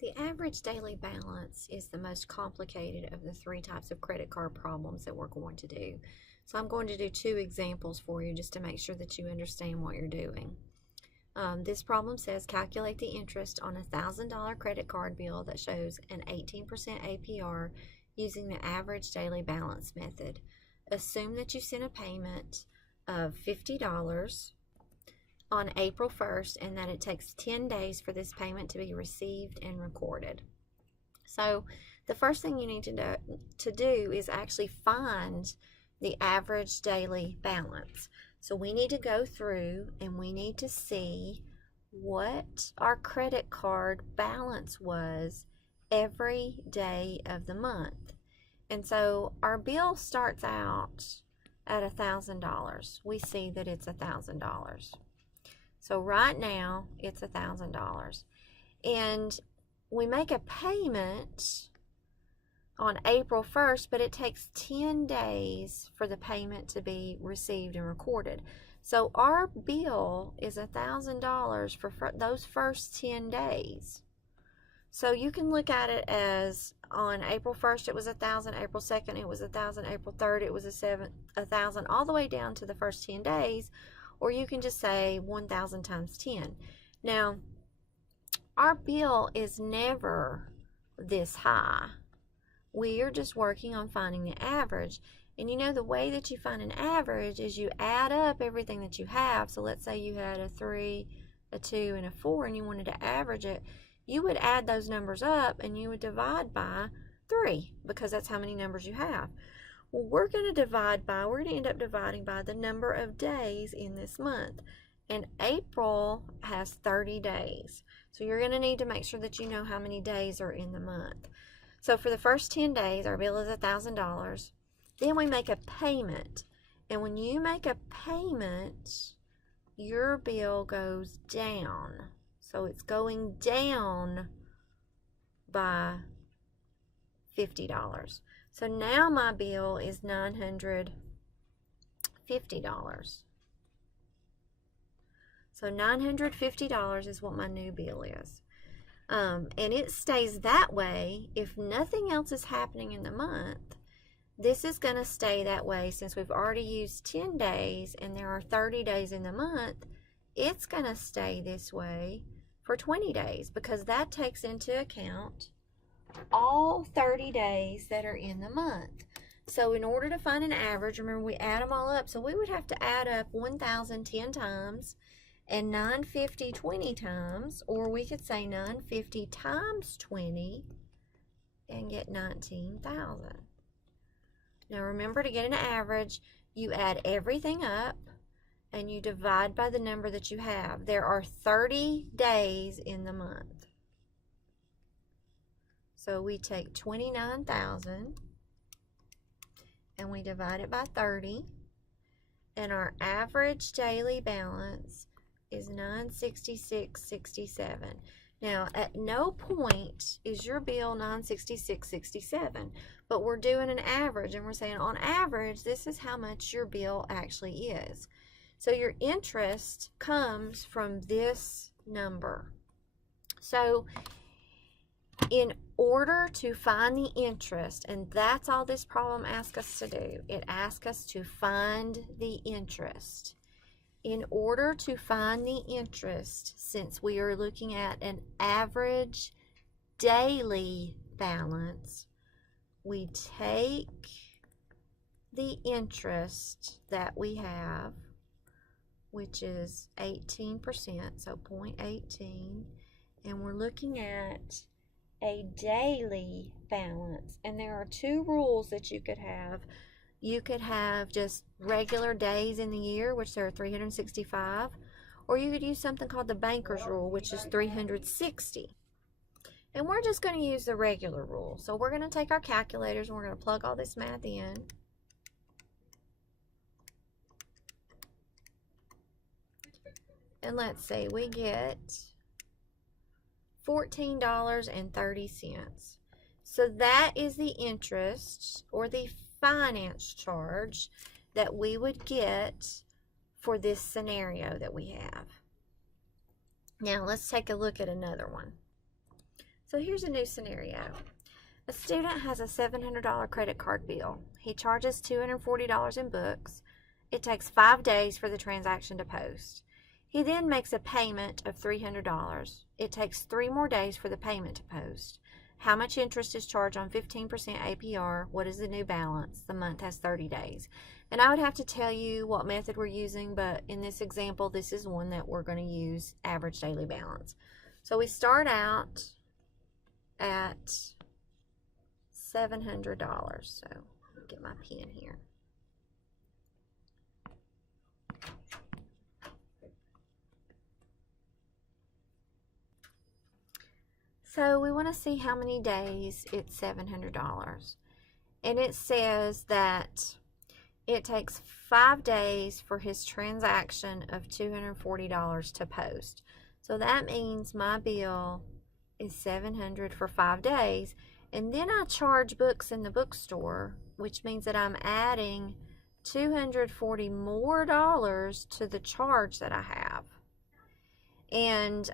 The average daily balance is the most complicated of the three types of credit card problems that we're going to do. So I'm going to do two examples for you just to make sure that you understand what you're doing. This problem says calculate the interest on a $1,000 credit card bill that shows an 18% APR using the average daily balance method. Assume that you sent a payment of $50 on April 1st and that it takes 10 days for this payment to be received and recorded. So the first thing you need to do is actually find the average daily balance. So we need to go through and we need to see what our credit card balance was every day of the month. And so our bill starts out at $1,000. We see that it's $1,000. So right now it's $1,000. And we make a payment on April 1st, but it takes 10 days for the payment to be received and recorded. So our bill is $1,000 for those first 10 days. So you can look at it as on April 1st it was 1,000, April 2nd it was 1,000, April 3rd it was 1,000, all the way down to the first 10 days. Or you can just say 1,000 times 10. Now, our bill is never this high. We are just working on finding the average. And you know the way that you find an average is you add up everything that you have. So let's say you had a 3, a 2, and a 4, and you wanted to average it. You would add those numbers up and you would divide by 3 because that's how many numbers you have. Well, we're going to end up dividing by the number of days in this month. And April has 30 days. So you're going to need to make sure that you know how many days are in the month. So for the first 10 days, our bill is $1,000. Then we make a payment. And when you make a payment, your bill goes down. So it's going down by $50. So now my bill is $950. So $950 is what my new bill is. And it stays that way if nothing else is happening in the month. This is going to stay that way since we've already used 10 days and there are 30 days in the month. It's going to stay this way for 20 days because that takes into account all 30 days that are in the month. So in order to find an average, remember we add them all up. So we would have to add up 1,000 10 times and 950 20 times, or we could say 950 times 20 and get 19,000. Now remember, to get an average, you add everything up and you divide by the number that you have. There are 30 days in the month. So we take 29,000 and we divide it by 30, and our average daily balance is $966.67. Now, at no point is your bill $966.67, but we're doing an average, and we're saying on average, this is how much your bill actually is. So your interest comes from this number. So in order to find the interest, and that's all this problem asks us to do, it asks us to find the interest. In order to find the interest, since we are looking at an average daily balance, we take the interest that we have, which is 18%, so 0.18, and we're looking at a daily balance. And there are two rules that you could have. You could have just regular days in the year, which there are 365, or you could use something called the banker's rule, which is 360. And we're just going to use the regular rule. So we're going to take our calculators and we're going to plug all this math in. And let's see, we get $14.30. So that is the interest or the finance charge that we would get for this scenario that we have. Now let's take a look at another one. So here's a new scenario. A student has a $700 credit card bill. He charges $240 in books. It takes 5 days for the transaction to post. He then makes a payment of $300. It takes 3 more days for the payment to post. How much interest is charged on 15% APR? What is the new balance? The month has 30 days. And I would have to tell you what method we're using, but in this example, this is one that we're going to use average daily balance. So we start out at $700. So let me get my pen here. So we want to see how many days it's $700. And it says that it takes 5 days for his transaction of $240 to post. So that means my bill is $700 for 5 days. And then I charge books in the bookstore, which means that I'm adding $240 more to the charge that I have. And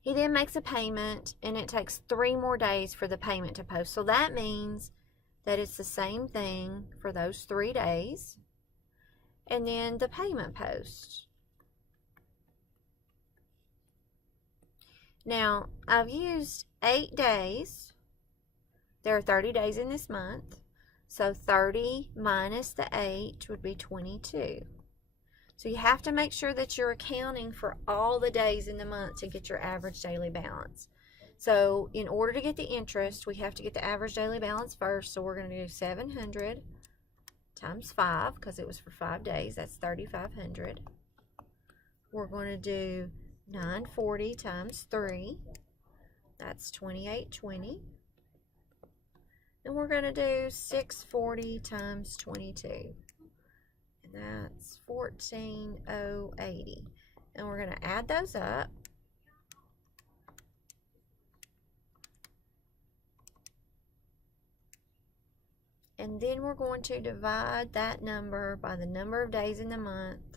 he then makes a payment, and it takes 3 more days for the payment to post. So that means that it's the same thing for those 3 days. And then the payment post. Now, I've used 8 days. There are 30 days in this month. So 30 minus the 8 would be 22. So you have to make sure that you're accounting for all the days in the month to get your average daily balance. So in order to get the interest, we have to get the average daily balance first. So we're going to do 700 times 5 because it was for 5 days. That's 3,500. We're going to do 940 times 3. That's 2820. And we're going to do 640 times 22. And that's 14,080. And we're going to add those up. And then we're going to divide that number by the number of days in the month,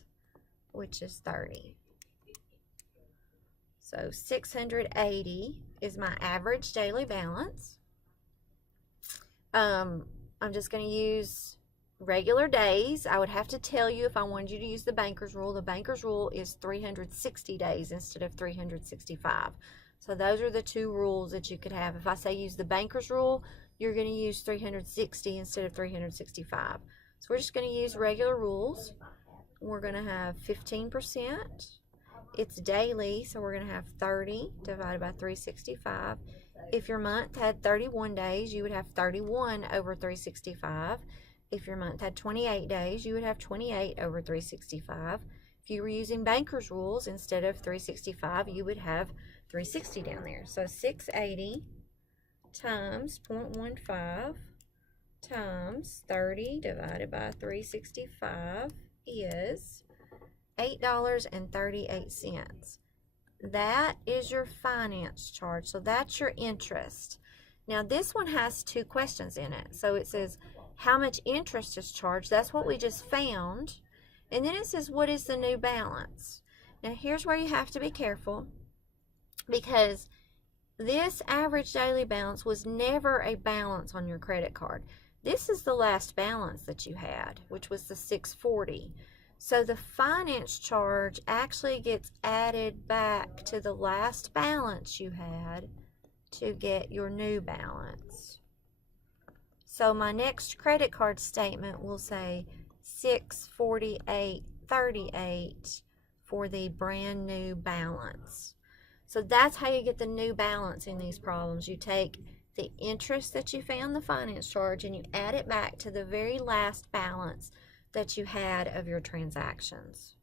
which is 30. So 680 is my average daily balance. I'm just going to use regular days. I would have to tell you if I wanted you to use the banker's rule. The banker's rule is 360 days instead of 365. So those are the 2 rules that you could have. If I say use the banker's rule, you're going to use 360 instead of 365. So we're just going to use regular rules. We're going to have 15%. It's daily, so we're going to have 30 divided by 365. If your month had 31 days, you would have 31 over 365. If your month had 28 days, you would have 28 over 365. If you were using banker's rules instead of 365, you would have 360 down there. So 680 times 0.15 times 30 divided by 365 is $8.38. That is your finance charge. So that's your interest. Now this one has 2 questions in it. So it says how much interest is charged. That's what we just found. And then it says what is the new balance. Now here's where you have to be careful, because this average daily balance was never a balance on your credit card. This is the last balance that you had, which was the 640. So the finance charge actually gets added back to the last balance you had to get your new balance. So my next credit card statement will say 648.38 for the brand new balance. So that's how you get the new balance in these problems. You take the interest that you found, the finance charge, and you add it back to the very last balance that you had of your transactions.